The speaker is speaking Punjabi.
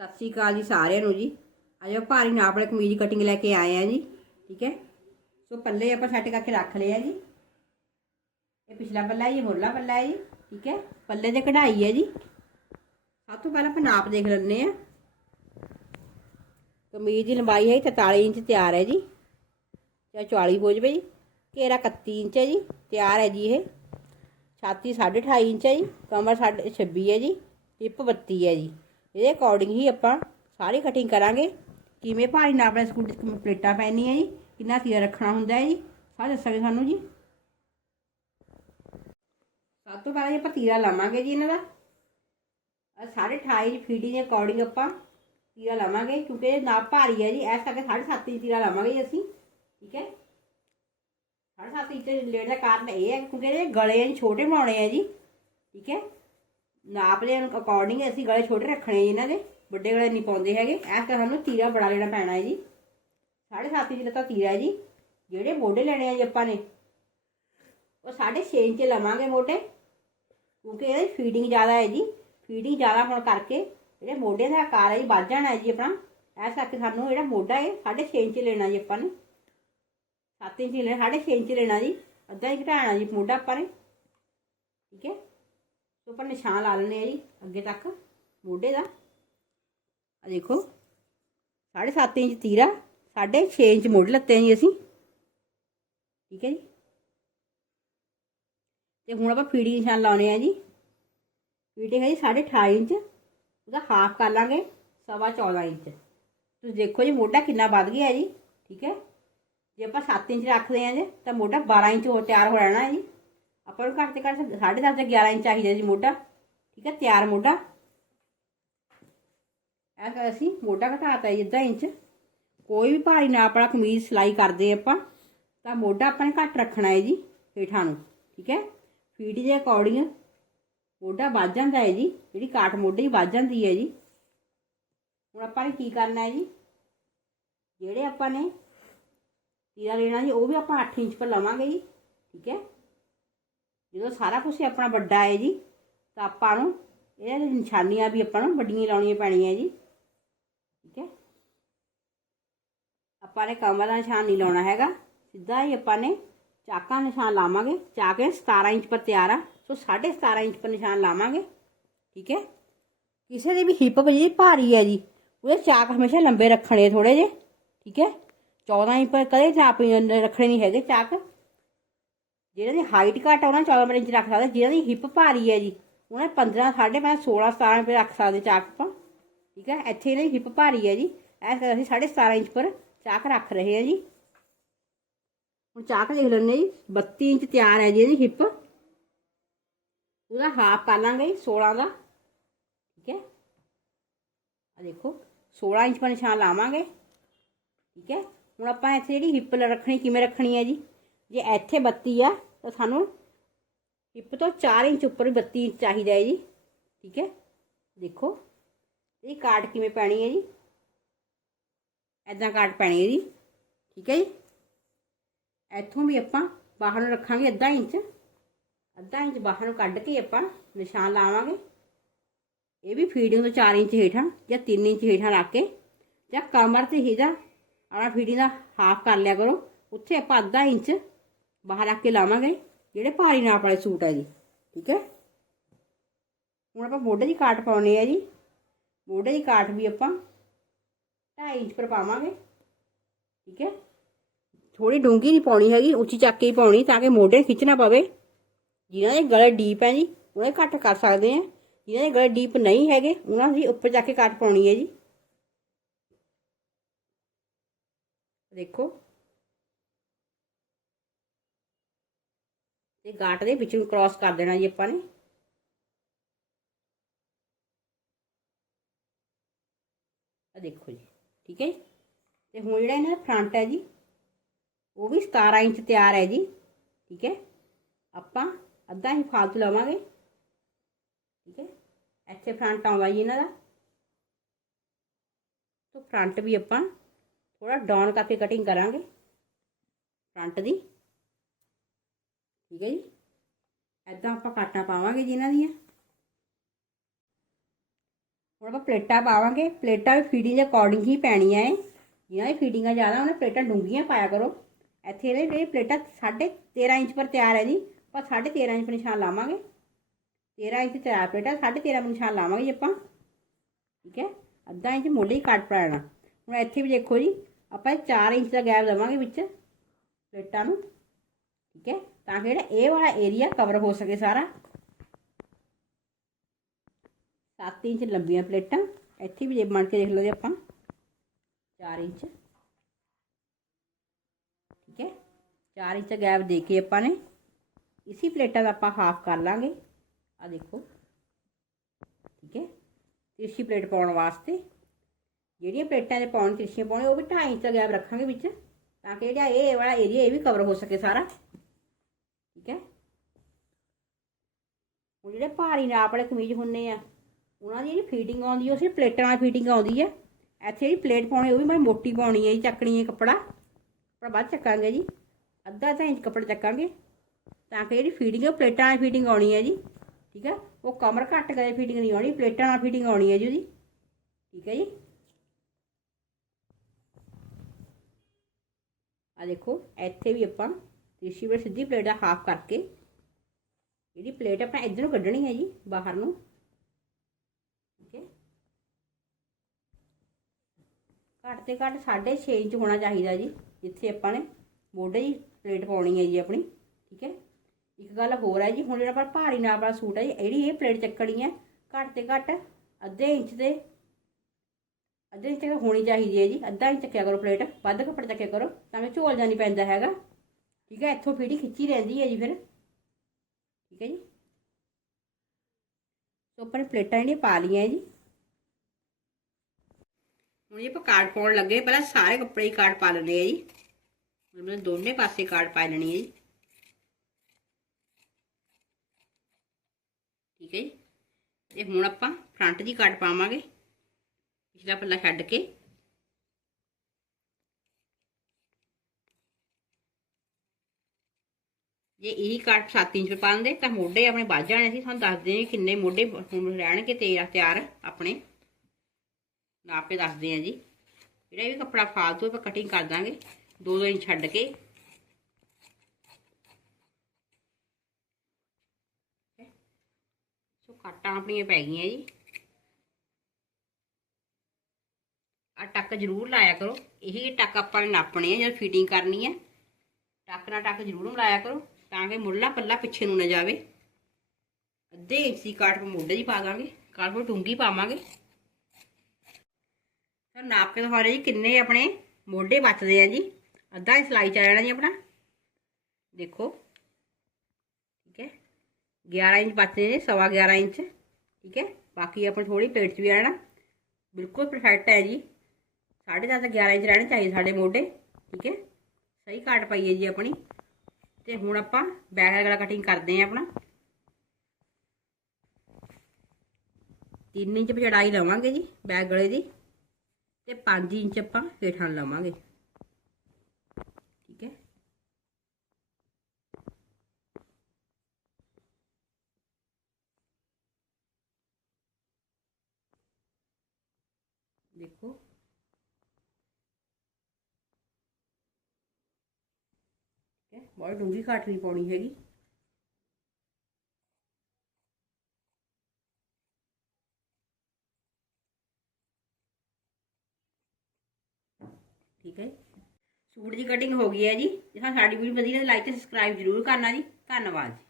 ਸਤਿ ਸ਼੍ਰੀ ਅਕਾਲ ਜੀ ਸਾਰਿਆਂ ਨੂੰ ਜੀ। ਆਜੋ ਭਾਰੀ ਨਾਪ ਵਾਲੇ ਕਮੀਜ਼ ਕਟਿੰਗ ਲੈ ਕੇ ਆਏ ਆ ਜੀ, ਠੀਕ ਹੈ? ਸੋ ਪੱਲੇ ਆਪਾਂ ਸੈੱਟ ਕਰਕੇ ਰੱਖ ਲਏ ਆ ਜੀ। ਇਹ ਪਿਛਲਾ ਪੱਲਾ ਹੈ ਜੀ ਮੁਰਲਾ ਪੱਲਾ ਹੈ ਜੀ, ਠੀਕ ਹੈ? ਪੱਲੇ ਤੇ ਕਢਾਈ ਹੈ ਜੀ। ਸਭ ਤੋਂ ਪਹਿਲਾਂ ਆਪਾਂ ਨਾਪ ਦੇਖ ਲੈਂਦੇ ਆ ਕਮੀਜ਼ ਦੀ ਲੰਬਾਈ ਹੈ 43 ਇੰਚ ਤਿਆਰ ਹੈ ਜੀ। ਚਾਹੇ 40 ਹੋ ਜਵੇ ਜੀ। ਘੇਰਾ 31 ਇੰਚ ਹੈ ਜੀ, ਤਿਆਰ ਹੈ ਜੀ ਇਹ। ਛਾਤੀ 28.5 ਇੰਚ ਹੈ ਜੀ, ਕਮਰ 26 ਹੈ ਜੀ ਹਿੱਪ 32 ਹੈ ਜੀ। ਇਹਦੇ ਅਕੋਰਡਿੰਗ ਹੀ ਆਪਾਂ ਸਾਰੀ ਕਟਿੰਗ ਕਰਾਂਗੇ ਕਿਵੇਂ ਭਾਰੀ ਨਾਪ ਨਾਲ ਸਕੂਟ ਪਲੇਟਾਂ ਪੈਣੀਆਂ ਜੀ ਕਿੰਨਾ ਤੀਰਾ ਰੱਖਣਾ ਹੁੰਦਾ ਹੈ ਜੀ ਸਾਰੇ ਦੱਸਾਂਗੇ ਸਾਨੂੰ ਜੀ ਸਭ ਤੋਂ ਪਹਿਲਾਂ ਜੀ ਆਪਾਂ ਤੀਰਾ ਲਾਵਾਂਗੇ ਜੀ ਇਹਨਾਂ ਦਾ ਆਹ ਸਾਢੇ 28 ਫੀਟ ਦੇ ਅਕੋਰਡਿੰਗ ਆਪਾਂ ਤੀਰਾ ਲਾਵਾਂਗੇ ਕਿਉਂਕਿ ਇਹ ਨਾਪ ਭਾਰੀ ਹੈ ਜੀ ਇਸ ਕਰਕੇ 7.5 ਇੰਚ ਤੀਰਾ ਲਾਵਾਂਗੇ ਜੀ ਅਸੀਂ ਠੀਕ ਹੈ 7.5 ਇੰਚ ਲੈਣ ਦਾ ਕਾਰਨ ਇਹ ਹੈ ਕਿਉਂਕਿ ਇਹ ਗਲੇ ਅਸੀਂ ਛੋਟੇ ਬਣਾਉਣੇ ਆ ਜੀ ਠੀਕ ਹੈ ਨਾਪ ਦੇ ਅਕੋਰਡਿੰਗ ਅਸੀਂ ਗਲੇ ਛੋਟੇ ਰੱਖਣੇ ਜੀ ਇਹਨਾਂ ਦੇ, ਵੱਡੇ ਗਲੇ ਨਹੀਂ ਪਾਉਂਦੇ ਹੈਗੇ। ਇਸ ਕਰਕੇ ਸਾਨੂੰ ਤੀਰਾ ਬੜਾ ਲੈਣਾ ਪੈਣਾ ਹੈ ਜੀ। 7.5 ਇੰਚ ਦਾ ਤੀਰਾ ਹੈ ਜੀ। ਜਿਹੜੇ ਮੋਢੇ ਲੈਣੇ ਆ ਜੀ ਆਪਾਂ ਨੇ, ਉਹ 6.5 ਇੰਚ ਲਵਾਂਗੇ ਮੋਢੇ। ਕਿਉਂਕਿ ਇਹਦੀ ਫੀਡਿੰਗ ਜ਼ਿਆਦਾ ਹੈ ਜੀ। ਫੀਡਿੰਗ ਜ਼ਿਆਦਾ ਹੋਣ ਕਰਕੇ ਜਿਹੜੇ ਮੋਢੇ ਦਾ ਆਕਾਰ ਹੈ ਜੀ, ਵੱਧ ਜਾਣਾ ਹੈ ਜੀ ਆਪਣਾ। ਇਸ ਕਰਕੇ ਸਾਨੂੰ ਜਿਹੜਾ ਮੋਢਾ ਹੈ 6.5 ਇੰਚ ਲੈਣਾ ਜੀ ਆਪਾਂ ਨੇ। 7 ਇੰਚ ਲੈਣਾ 6.5 ਇੰਚ ਲੈਣਾ ਜੀ। ਅੱਧਾ ਹੀ ਘਟਾਣਾ ਜੀ ਮੋਢਾ ਆਪਾਂ ਨੇ। ਠੀਕ ਹੈ। ਸੋ ਆਪਾਂ ਨਿਸ਼ਾਨ ਲਾ ਲੈਣੇ ਆ ਜੀ ਅੱਗੇ ਤੱਕ ਮੋਢੇ ਦਾ ਆ ਦੇਖੋ 7.5 ਇੰਚ ਤੀਰਾ 6.5 ਇੰਚ ਮੋਢੇ ਲੱਤੇ ਜੀ ਅਸੀਂ ਠੀਕ ਹੈ ਜੀ ਤੇ ਹੁਣ ਆਪਾਂ ਫੀਡਿੰਗ ਨਿਸ਼ਾਨ ਲਾਉਣੇ ਆ ਜੀ ਫੀਡਿੰਗ ਹੈ ਜੀ 28 ਇੰਚ ਉਹਦਾ ਹਾਫ ਕਰ ਲਾਂਗੇ ਸਵਾ 14 ਇੰਚ ਤੁਸੀਂ ਦੇਖੋ ਜੀ ਮੋਢਾ ਕਿੰਨਾ ਵੱਧ ਗਿਆ ਜੀ ਠੀਕ ਹੈ ਜੇ ਆਪਾਂ 7 ਇੰਚ ਰੱਖਦੇ ਆ ਜੀ ਤਾਂ ਮੋਢਾ 12 ਇੰਚ ਹੋਰ ਤਿਆਰ ਹੋ ਜਾਣਾ ਹੈ ਜੀ ਆਪਾਂ ਨੂੰ ਘੱਟ ਤੇ ਘੱਟ 10.5 ਤੇ 11 ਇੰਚ ਚਾਹੀਦਾ ਜੀ ਮੋਢਾ ਠੀਕ ਹੈ ਤਿਆਰ ਮੋਢਾ ਇਹ ਕਰ ਅਸੀਂ ਮੋਢਾ ਘਟਾਤਾ ਜੀ ਅੱਧਾ ਇੰਚ ਕੋਈ ਵੀ ਭਾਰੀ ਨਾਪ ਵਾਲਾ ਕਮੀਜ਼ ਸਿਲਾਈ ਕਰਦੇ ਆਪਾਂ ਤਾਂ ਮੋਢਾ ਆਪਾਂ ਨੇ ਘੱਟ ਰੱਖਣਾ ਹੈ ਜੀ ਹੇਠਾਂ ਨੂੰ ਠੀਕ ਹੈ ਫੀਟ ਦੇ ਅਕੋਰਡਿੰਗ ਮੋਢਾ ਵੱਧ ਜਾਂਦਾ ਹੈ ਜੀ ਜਿਹੜੀ ਕਾਟ ਮੋਢੇ ਹੀ ਵੱਧ ਜਾਂਦੀ ਹੈ ਜੀ ਹੁਣ ਆਪਾਂ ਨੇ ਕੀ ਕਰਨਾ ਹੈ ਜੀ ਜਿਹੜੇ ਆਪਾਂ ਨੇ ਤੀਰਾ ਲੈਣਾ ਜੀ ਉਹ ਵੀ ਆਪਾਂ 8 ਇੰਚ ਪਰ ਲਵਾਂਗੇ ਜੀ ਠੀਕ ਹੈ ਜਦੋਂ ਸਾਰਾ ਕੁਝ ਆਪਣਾ ਵੱਡਾ ਹੈ ਜੀ, ਤਾਂ ਆਪਾਂ ਨੂੰ ਇਹ ਨਿਸ਼ਾਨੀਆਂ ਵੀ ਆਪਾਂ ਨੂੰ ਵੱਡੀਆਂ ਲਾਉਣੀਆਂ ਪੈਣੀਆਂ ਜੀ। ਠੀਕ ਹੈ? ਆਪਾਂ ਨੇ ਕਮਰ ਦਾ ਨਿਸ਼ਾਨ ਨਹੀਂ ਲਾਉਣਾ ਹੈਗਾ। ਸਿੱਧਾ ਹੀ ਆਪਾਂ ਨੇ ਚਾਕਾਂ ਨਿਸ਼ਾਨ ਲਾਵਾਂਗੇ। ਚਾਕ 17 ਇੰਚ ਪਰ ਤਿਆਰ ਆ। ਸੋ 17.5 ਇੰਚ ਪਰ ਨਿਸ਼ਾਨ ਲਾਵਾਂਗੇ। ਠੀਕ ਹੈ? ਕਿਸੇ ਦੀ ਵੀ ਹਿੱਪ ਜਿਹੜੀ ਭਾਰੀ ਹੈ ਜੀ। ਉਹਦੇ ਚਾਕ ਹਮੇਸ਼ਾ ਲੰਬੇ ਰੱਖਣੇ ਥੋੜੇ ਜੇ ਠੀਕ ਹੈ? 14 ਇੰਚ ਪਰ ਕਦੇ ਚਾਪ ਰੱਖਣੇ ਨਹੀਂ ਹੈਗੇ ਚਾਕ। ਜਿਹਨਾਂ ਦੀ ਹਾਈਟ ਘੱਟ ਆ, ਉਹਨਾਂ 14 ਇੰਚ ਰੱਖ ਸਕਦੇ ਜਿਹਨਾਂ ਦੀ ਹਿੱਪ ਭਾਰੀ ਹੈ ਜੀ, ਉਹਨਾਂ 15 5.5 16 17 ਇੰਚ ਰੱਖ ਸਕਦੇ ਚਾਕ ਆਪਾਂ। ਠੀਕ ਹੈ ਇੱਥੇ ਇਹਨਾਂ ਦੀ ਹਿੱਪ ਭਾਰੀ ਹੈ ਜੀ। ਇਸ ਕਰਕੇ ਅਸੀਂ 17.5 ਇੰਚ ਪਰ ਚਾਕ ਰੱਖ ਰਹੇ ਹਾਂ ਜੀ। ਹੁਣ ਚਾਕ ਦੇਖ ਲੈਣੇ ਜੀ। 32 ਇੰਚ ਤਿਆਰ ਹੈ ਜੀ ਇਹਦੀ ਹਿੱਪ ਉਹਦਾ ਹਾਫ ਕਰ ਲਾਂਗੇ 16 ਦਾ। ਠੀਕ ਹੈ ਆ ਦੇਖੋ 16 ਇੰਚ ਪਰ ਨਿਸ਼ਾਨ ਲਾਵਾਂਗੇ। ਠੀਕ ਹੈ ਹੁਣ ਆਪਾਂ ਇੱਥੇ ਜਿਹੜੀ ਹਿੱਪ ਰੱਖਣੀ, ਕਿਵੇਂ ਰੱਖਣੀ ਹੈ ਜੀ? ਜੇ ਇੱਥੇ 32 ਆ ਤਾਂ ਸਾਨੂੰ ਹਿੱਪ ਤੋਂ 4 ਇੰਚ ਉੱਪਰ 32 ਇੰਚ ਚਾਹੀਦਾ ਹੈ ਜੀ। ਠੀਕ ਹੈ? ਦੇਖੋ ਇਹ ਕਾਟ ਕਿਵੇਂ ਪੈਣੀ ਹੈ ਜੀ? ਐਦਾਂ ਕਾਟ ਪੈਣੀ ਹੈ ਜੀ। ਠੀਕ ਹੈ ਜੀ? ਇੱਥੋਂ ਵੀ ਆਪਾਂ ਬਾਹਰ ਨੂੰ ਰੱਖਾਂਗੇ ਅੱਧਾ ਇੰਚ। ਅੱਧਾ ਇੰਚ ਬਾਹਰ ਨੂੰ ਕੱਢ ਕੇ ਆਪਾਂ ਨਿਸ਼ਾਨ ਲਾਵਾਂਗੇ। ਇਹ ਵੀ ਫੀਡਿੰਗ ਤੋਂ 4 ਇੰਚ ਹੇਠਾਂ ਜਾਂ 3 ਇੰਚ ਹੇਠਾਂ ਰੱਖ ਕੇ ਜਾਂ ਕਮਰ ਤੇ ਹੀ ਆਪਣਾ ਫੀਡਿੰਗ ਦਾ ਹਾਫ ਕਰ ਲਿਆ ਕਰੋ। ਉੱਥੇ ਆਪਾਂ ਅੱਧਾ ਇੰਚ ਬਾਹਰ ਰੱਖ ਕੇ ਲਾਵਾਂਗੇ ਜਿਹੜੇ ਭਾਰੀ ਨਾਪ ਵਾਲੇ ਸੂਟ ਹੈ ਜੀ ਠੀਕ ਹੈ ਹੁਣ ਆਪਾਂ ਮੋਢੇ ਦੀ ਕਾਟ ਪਾਉਣੀ ਹੈ ਜੀ ਮੋਢੇ ਦੀ ਕਾਟ ਵੀ ਆਪਾਂ 2.5 ਇੰਚ ਪਰ ਪਾਵਾਂਗੇ ਠੀਕ ਹੈ ਥੋੜੀ ਡੂੰਗੀ ਨਹੀਂ ਪਾਉਣੀ ਹੈਗੀ ਉੱਚੀ ਚੱਕ ਕੇ ਹੀ ਪਾਉਣੀ ਤਾਂ ਕਿ ਮੋਢੇ ਖਿੱਚਣਾ ਪਵੇ ਜਿਨ੍ਹਾਂ ਦੇ ਗਲੇ ਡੀਪ ਹੈ ਜੀ ਉਹਨੇ ਘੱਟ ਕਰ ਸਕਦੇ ਆ ਜਿਨ੍ਹਾਂ ਦੇ ਗਲੇ ਡੀਪ ਨਹੀਂ ਹੈਗੇ ਉਹਨਾਂ ਦੀ ਉੱਪਰ ਜਾ ਕੇ ਕੱਟ ਪਾਉਣੀ ਹੈ ਜੀ ਦੇਖੋ ਇਹ ਗਾਟ ਦੇ ਵਿੱਚ ਨੂੰ ਕ੍ਰਾਸ ਕਰ ਦੇਣਾ ਜੀ ਆਪਾਂ ਨੇ। ਆ ਦੇਖੋ ਜੀ, ਠੀਕ ਹੈ ਤੇ ਹੁਣ ਜਿਹੜਾ ਇਹਨਾਂ ਦਾ ਫਰੰਟ ਹੈ ਜੀ, ਉਹ ਵੀ 17 ਇੰਚ ਤਿਆਰ ਹੈ ਜੀ, ਠੀਕ ਹੈ? ਆਪਾਂ ਅੱਧਾ ਹੀ ਫਾਲਤੂ ਲਵਾਂਗੇ, ਠੀਕ ਹੈ? ਇੱਥੇ ਫਰੰਟ ਆਉਂਦਾ ਜੀ ਇਹਨਾਂ ਦਾ। ਤੋਂ ਫਰੰਟ ਵੀ ਆਪਾਂ ਥੋੜਾ ਡਾਊਨ ਕਰਕੇ ਕਟਿੰਗ ਕਰਾਂਗੇ ਫਰੰਟ ਦੀ। ਠੀਕ ਹੈ ਜੀ। ਐਦਾਂ ਆਪਾਂ ਕਾਟਾਂ ਪਾਵਾਂਗੇ ਜੀ ਇਹਨਾਂ ਦੀਆਂ। ਹੁਣ ਆਪਾਂ ਪਲੇਟਾਂ ਪਾਵਾਂਗੇ। ਪਲੇਟਾਂ ਵੀ ਫੀਡਿੰਗ ਦੇ ਅਕੋਰਡਿੰਗ ਹੀ ਪੈਣੀਆਂ ਏ। ਜਿਨ੍ਹਾਂ ਦੀ ਫੀਡਿੰਗਾਂ ਜ਼ਿਆਦਾ, ਉਹਨੇ ਪਲੇਟਾਂ ਡੂੰਘੀਆਂ ਪਾਇਆ ਕਰੋ। ਇੱਥੇ ਇਹਦੇ ਇਹ ਪਲੇਟਾਂ ਸਾਢੇ 13 ਇੰਚ ਪਰ ਤਿਆਰ ਹੈ ਜੀ। ਆਪਾਂ ਸਾਢੇ 13 ਇੰਚ ਪਰ ਨਿਸ਼ਾਨ ਲਾਵਾਂਗੇ। 13 ਇੰਚ ਤਿਆਰ ਪਲੇਟਾਂ, ਸਾਢੇ 13 ਪਰ ਨਿਸ਼ਾਨ ਲਾਵਾਂਗੇ ਜੀ ਆਪਾਂ। ਠੀਕ ਹੈ। ਅੱਧਾ ਇੰਚ ਮੋਢੇ ਹੀ ਕੱਟ ਪੈਣਾ ਹੁਣ ਇੱਥੇ ਵੀ ਦੇਖੋ ਜੀ, ਆਪਾਂ 4 ਇੰਚ ਦਾ ਗੈਪ ਦੇਵਾਂਗੇ ਵਿੱਚ ਪਲੇਟਾਂ ਨੂੰ। ਠੀਕ ਹੈ। ਤਾਂ ਕਿ ਜਿਹੜਾ ਇਹ ਵਾਲਾ ਏਰੀਆ ਕਵਰ ਹੋ ਸਕੇ ਸਾਰਾ। 7 ਇੰਚ ਲੰਬੀਆਂ ਪਲੇਟਾਂ, ਇੱਥੇ ਵੀ ਜੇ ਬਣ ਕੇ ਦੇਖ ਲਓ ਜੀ ਆਪਾਂ। 4 ਇੰਚ। ਠੀਕ ਹੈ। 4 ਇੰਚ ਗੈਪ ਦੇ ਕੇ ਆਪਾਂ ਨੇ ਇਸੀ ਪਲੇਟਾਂ ਦਾ ਆਪਾਂ ਹਾਫ ਕਰ ਲਾਂਗੇ। ਆ ਦੇਖੋ। ਠੀਕ ਹੈ। ਤਿਰਛੀ ਪਲੇਟ ਪਾਉਣ ਵਾਸਤੇ ਜਿਹੜੀਆਂ ਪਲੇਟਾਂ ਦੇ ਪਾਉਣ ਤਿਰਛੀਆਂ ਪਾਉਣੇ ਉਹ ਵੀ 2.5 ਇੰਚ ਦਾ ਗੈਪ ਰੱਖਾਂਗੇ ਵਿੱਚ, ਤਾਂ ਕਿ ਜਿਹੜਾ ਇਹ ਵਾਲਾ ਏਰੀਆ ਇਹ ਵੀ ਕਵਰ ਹੋ ਸਕੇ ਸਾਰਾ ਠੀਕ ਹੈ ਹੁਣ ਜਿਹੜੇ ਭਾਰੀ ਨਾਪ ਵਾਲੇ ਕਮੀਜ਼ ਹੁੰਨੇ ਆ, ਉਹਨਾਂ ਦੀ ਜਿਹੜੀ ਫੀਟਿੰਗ ਆਉਂਦੀ ਉਹ ਸਿਰਫ ਪਲੇਟਾਂ ਨਾਲ ਫੀਟਿੰਗ ਆਉਂਦੀ ਹੈ ਇੱਥੇ ਜਿਹੜੀ ਪਲੇਟ ਪਾਉਣੀ, ਉਹ ਵੀ ਮੈਂ ਮੋਟੀ ਪਾਉਣੀ ਹੈ ਜੀ, ਚੱਕਣੀ ਹੈ ਕੱਪੜਾ। ਕੱਪੜਾ ਬਾਅਦ ਚੱਕਾਂਗੇ ਜੀ। ਅੱਧਾ ਅੱਧਾ ਇੰਚ ਕੱਪੜਾ ਚੱਕਾਂਗੇ, ਤਾਂ ਕਿ ਜਿਹੜੀ ਫੀਟਿੰਗ ਹੈ ਉਹ ਪਲੇਟਾਂ ਨਾਲ ਫੀਟਿੰਗ ਆਉਣੀ ਹੈ ਜੀ। ਠੀਕ ਹੈ ਉਹ ਕਮਰ ਘੱਟ ਕਰੇ ਫੀਟਿੰਗ ਨਹੀਂ ਆਉਣੀ, ਪਲੇਟਾਂ ਨਾਲ ਫੀਟਿੰਗ ਆਉਣੀ ਹੈ ਜੀ ਉਹਦੀ। ਠੀਕ ਹੈ ਜੀ? ਆ ਦੇਖੋ, ਇੱਥੇ ਵੀ ਆਪਾਂ ਤਿਰਛੀ ਵੇ ਸਿੱਧੀ ਪਲੇਟ ਦਾ ਹਾਫ ਕਰਕੇ। ਜਿਹੜੀ ਪਲੇਟ ਆਪਾਂ ਇੱਧਰ ਨੂੰ ਕੱਢਣੀ ਹੈ ਜੀ, ਬਾਹਰ ਨੂੰ। ਠੀਕ ਹੈ। ਘੱਟ ਤੇ ਘੱਟ 6.5 ਇੰਚ ਹੋਣਾ ਚਾਹੀਦਾ ਜੀ, ਜਿੱਥੇ ਆਪਾਂ ਨੇ ਮੋਢੇ ਦੀ ਪਲੇਟ ਪਾਉਣੀ ਹੈ ਜੀ ਆਪਣੀ। ਠੀਕ ਹੈ। ਇੱਕ ਗੱਲ ਹੋਰ ਹੈ ਜੀ, ਹੁਣ ਜਿਹੜਾ ਆਪਾਂ ਭਾਰੀ ਨਾਪ ਵਾਲਾ ਸੂਟ ਹੈ ਜੀ ਜਿਹੜੀ ਇਹ ਪਲੇਟ ਚੱਕਣੀ ਹੈ, ਘੱਟ ਤੇ ਘੱਟ ਅੱਧੇ ਇੰਚ ਦੇ ਅੱਧੇ ਇੰਚ ਤੱਕ ਹੋਣੀ ਚਾਹੀਦੀ ਹੈ ਜੀ। ਅੱਧਾ ਇੰਚ ਚੱਕਿਆ ਕਰੋ ਪਲੇਟ, ਵੱਧ ਕੱਪੜੇ ਚੱਕਿਆ ਕਰੋ, ਤਾਂ ਕਿ ਝੋਲ ਜਾਣੀ ਪੈਂਦਾ ਹੈਗਾ। ਠੀਕ ਹੈ, ਇੱਥੋਂ ਫੀੜੀ ਖਿੱਚੀ ਰਹਿੰਦੀ ਹੈ ਜੀ ਫਿਰ। ਠੀਕ ਹੈ ਜੀ। ਸੋ ਆਪਾਂ ਨੇ ਪਲੇਟਾਂ ਜਿਹੜੀਆਂ ਪਾ ਲਈਆਂ ਜੀ। ਹੁਣ ਇਹ ਆਪਾਂ ਕਾਰਡ ਪਾਉਣ ਲੱਗੇ ਪਹਿਲਾਂ ਸਾਰੇ ਕੱਪੜੇ ਹੀ ਕਾਰਡ ਪਾ ਲੈਣੇ ਆ ਜੀ। ਹੁਣ ਮੈਂ ਦੋਨੇ ਪਾਸੇ ਕਾਰਡ ਪਾ ਲੈਣੀ ਹੈ ਜੀ। ਠੀਕ ਹੈ ਜੀ। ਤੇ ਹੁਣ ਆਪਾਂ ਫਰੰਟ ਦੀ ਕਾਰਡ ਪਾਵਾਂਗੇ। ਪਿਛਲਾ ਪੱਲਾ ਛੱਡ ਕੇ। ਜੇ ਇਹੀ ਕੱਟ 7 ਇੰਚ ਪਾਉਂਦੇ ਤਾਂ ਮੋਢੇ ਆਪਣੇ ਵੱਧ ਜਾਣੇ ਸੀ, ਤੁਹਾਨੂੰ ਦੱਸਦੇ ਨੇ ਕਿੰਨੇ ਮੋਢੇ ਹੁਣ ਰਹਿਣਗੇ ਤੇਰਾ ਤਿਆਰ ਆਪਣੇ। ਨਾਪੇ ਦੱਸਦੇ ਆ ਜੀ। ਜਿਹੜਾ ਵੀ ਕੱਪੜਾ ਫਾਲਤੂ ਆਪਾਂ ਕਟਿੰਗ ਕਰ ਦਾਂਗੇ 2-2 ਇੰਚ ਛੱਡ ਕੇ। ਸੋ ਕੱਟਾਂ ਆਪਣੀਆਂ ਪੈ ਗਈਆਂ ਜੀ। ਆ ਟੱਕ ਜ਼ਰੂਰ ਲਾਇਆ ਕਰੋ। ਇਹੀ ਟੱਕ ਆਪਾਂ ਨੇ ਨਾਪਣੇ ਆ, ਜਦ ਫਿਟਿੰਗ ਕਰਨੀ ਹੈ ਟੱਕ ਨਾਲ ਟੱਕ ਜ਼ਰੂਰ ਲਾਇਆ ਕਰੋ। ਤਾਂ ਕਿ ਮੁੱਢਲਾ ਪੱਲਾ ਪਿੱਛੇ ਨੂੰ ਨਾ ਜਾਵੇ। ਅੱਧੇ ਇੰਚ ਦੀ ਕਾਟ ਮੋਢੇ ਦੀ ਪਾ ਦਾਂਗੇ। ਕਾਟ ਕੋ ਡੂੰਗੀ ਪਾਵਾਂਗੇ। ਤਾਂ ਨਾਪ ਕੇ ਦਿਖਾ ਰਹੇ ਜੀ ਕਿੰਨੇ ਆਪਣੇ ਮੋਢੇ ਬਚਦੇ ਆ ਜੀ। ਅੱਧਾ ਹੀ ਸਲਾਈ ਚ ਆ ਜਾਣਾ ਜੀ ਆਪਣਾ। ਦੇਖੋ। ਠੀਕ ਹੈ। 11 ਇੰਚ ਬਚਦੇ ਨੇ, ਸਵਾ 11 ਇੰਚ। ਠੀਕ ਹੈ। ਬਾਕੀ ਆਪਣੀ ਥੋੜੀ ਪੇਟ 'ਚ ਵੀ ਆਣਾ ਬਿਲਕੁਲ ਪਰਫੈਕਟ ਹੈ ਜੀ। ਸਾਢੇ ਦਸ 11 ਇੰਚ ਰਹਿਣੇ ਚਾਹੀਦੇ ਸਾਡੇ ਮੋਢੇ। ਠੀਕ ਹੈ। ਸਹੀ ਕਾਟ ਪਾਈਏ ਜੀ ਆਪਣੀ। ਤੇ ਹੁਣ ਆਪਾਂ ਬੈਕ ਗਲਾ ਕਟਿੰਗ ਕਰਦੇ ਆਂ ਆਪਣਾ। 3 ਇੰਚ ਚੜਾਈ ਲਵਾਂਗੇ ਜੀ ਬੈਕ ਗਲੇ ਦੀ ਤੇ 5 ਇੰਚ ਆਪਾਂ ਹੇਠਾਂ ਲਵਾਂਗੇ। ਠੀਕ ਹੈ। ਦੇਖੋ ਠੀਕ ਹੈ ਬਹੁਤ ਡੂੰਗੀ ਘਾਟ ਨਹੀਂ ਪਾਉਣੀ ਹੈਗੀ। ਠੀਕ ਹੈ ਸੂਟ ਦੀ ਕਟਿੰਗ ਹੋ ਗਈ ਹੈ ਜੀ। ਜੇ ਸਾਡੀ ਵੀਡੀਓ ਵਧੀਆ ਲੱਗੇ ਲਾਈਕ ਤੇ ਸਬਸਕ੍ਰਾਈਬ ਜ਼ਰੂਰ ਕਰਨਾ ਜੀ। ਧੰਨਵਾਦ ਜੀ।